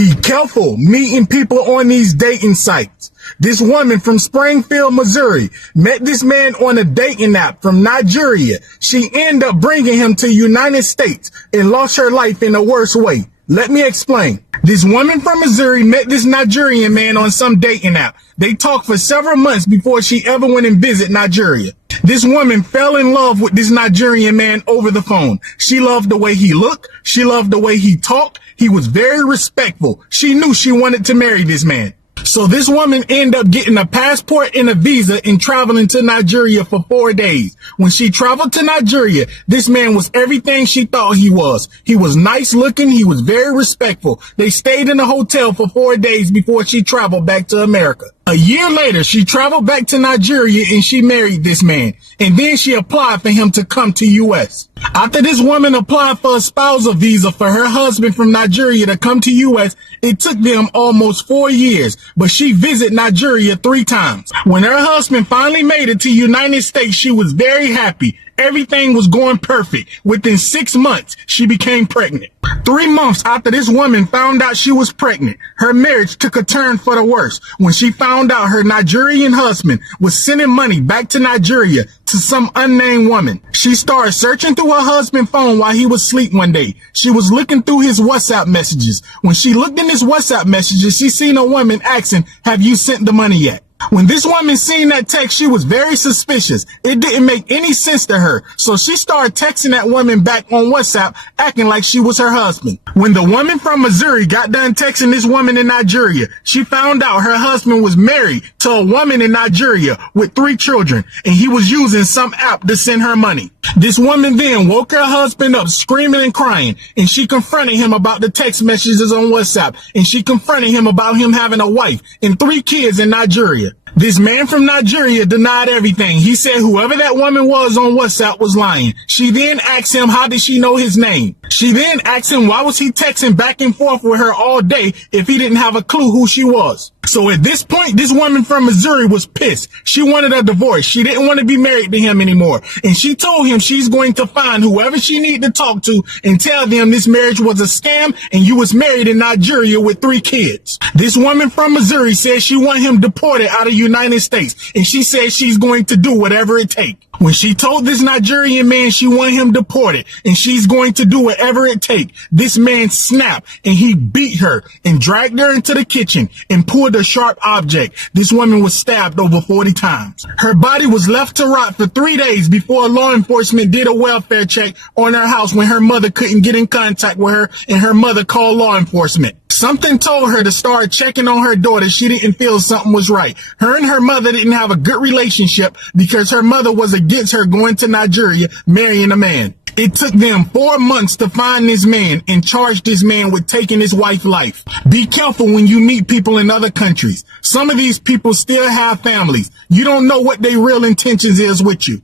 Be careful meeting people on these dating sites. This woman from Springfield, Missouri, met this man on a dating app from Nigeria. She ended up bringing him to the United States and lost her life in the worst way. Let me explain. This woman from Missouri met this Nigerian man on some dating app. They talked for several months before she ever went and visited Nigeria. This woman fell in love with this Nigerian man over the phone. She loved the way he looked. She loved the way he talked. He was very respectful. She knew she wanted to marry this man. So this woman ended up getting a passport and a visa and traveling to Nigeria for 4 days. When she traveled to Nigeria, this man was everything she thought he was. He was nice looking. He was very respectful. They stayed in a hotel for 4 days before she traveled back to America. A year later, she traveled back to Nigeria and she married this man. And then she applied for him to come to U.S. After this woman applied for a spousal visa for her husband from Nigeria to come to U.S., it took them almost 4 years, but she visited Nigeria 3 times. When her husband finally made it to United States, she was very happy. Everything was going perfect. Within 6 months, she became pregnant. 3 months after this woman found out she was pregnant, her marriage took a turn for the worse when she found out her Nigerian husband was sending money back to Nigeria to some unnamed woman. She started searching through her husband's phone while he was asleep one day. She was looking through his WhatsApp messages. When she looked in his WhatsApp messages, she seen a woman asking, "Have you sent the money yet?" When this woman seen that text, she was very suspicious. It didn't make any sense to her. So she started texting that woman back on WhatsApp, acting like she was her husband. When the woman from Missouri got done texting this woman in Nigeria, she found out her husband was married to a woman in Nigeria with 3 children, and he was using some app to send her money. This woman then woke her husband up screaming and crying, and she confronted him about the text messages on WhatsApp, and she confronted him about him having a wife and 3 kids in Nigeria. This man from Nigeria denied everything. He said whoever that woman was on WhatsApp was lying. She then asked him how did she know his name. She then asked him why was he texting back and forth with her all day if he didn't have a clue who she was. So at this point, this woman from Missouri was pissed. She wanted a divorce. She didn't want to be married to him anymore. And she told him she's going to find whoever she needed to talk to and tell them this marriage was a scam and you was married in Nigeria with 3 kids. This woman from Missouri said she want him deported out of the United States. And she said she's going to do whatever it takes. When she told this Nigerian man she wanted him deported and she's going to do whatever it takes, this man snapped and he beat her and dragged her into the kitchen and pulled a sharp object. This woman was stabbed over 40 times. Her body was left to rot for 3 days before law enforcement did a welfare check on her house when her mother couldn't get in contact with her and her mother called law enforcement. Something told her to start checking on her daughter. She didn't feel something was right. Her and her mother didn't have a good relationship because her mother was against her going to Nigeria, marrying a man. It took them 4 months to find this man and charge this man with taking his wife's life. Be careful when you meet people in other countries. Some of these people still have families. You don't know what their real intentions is with you.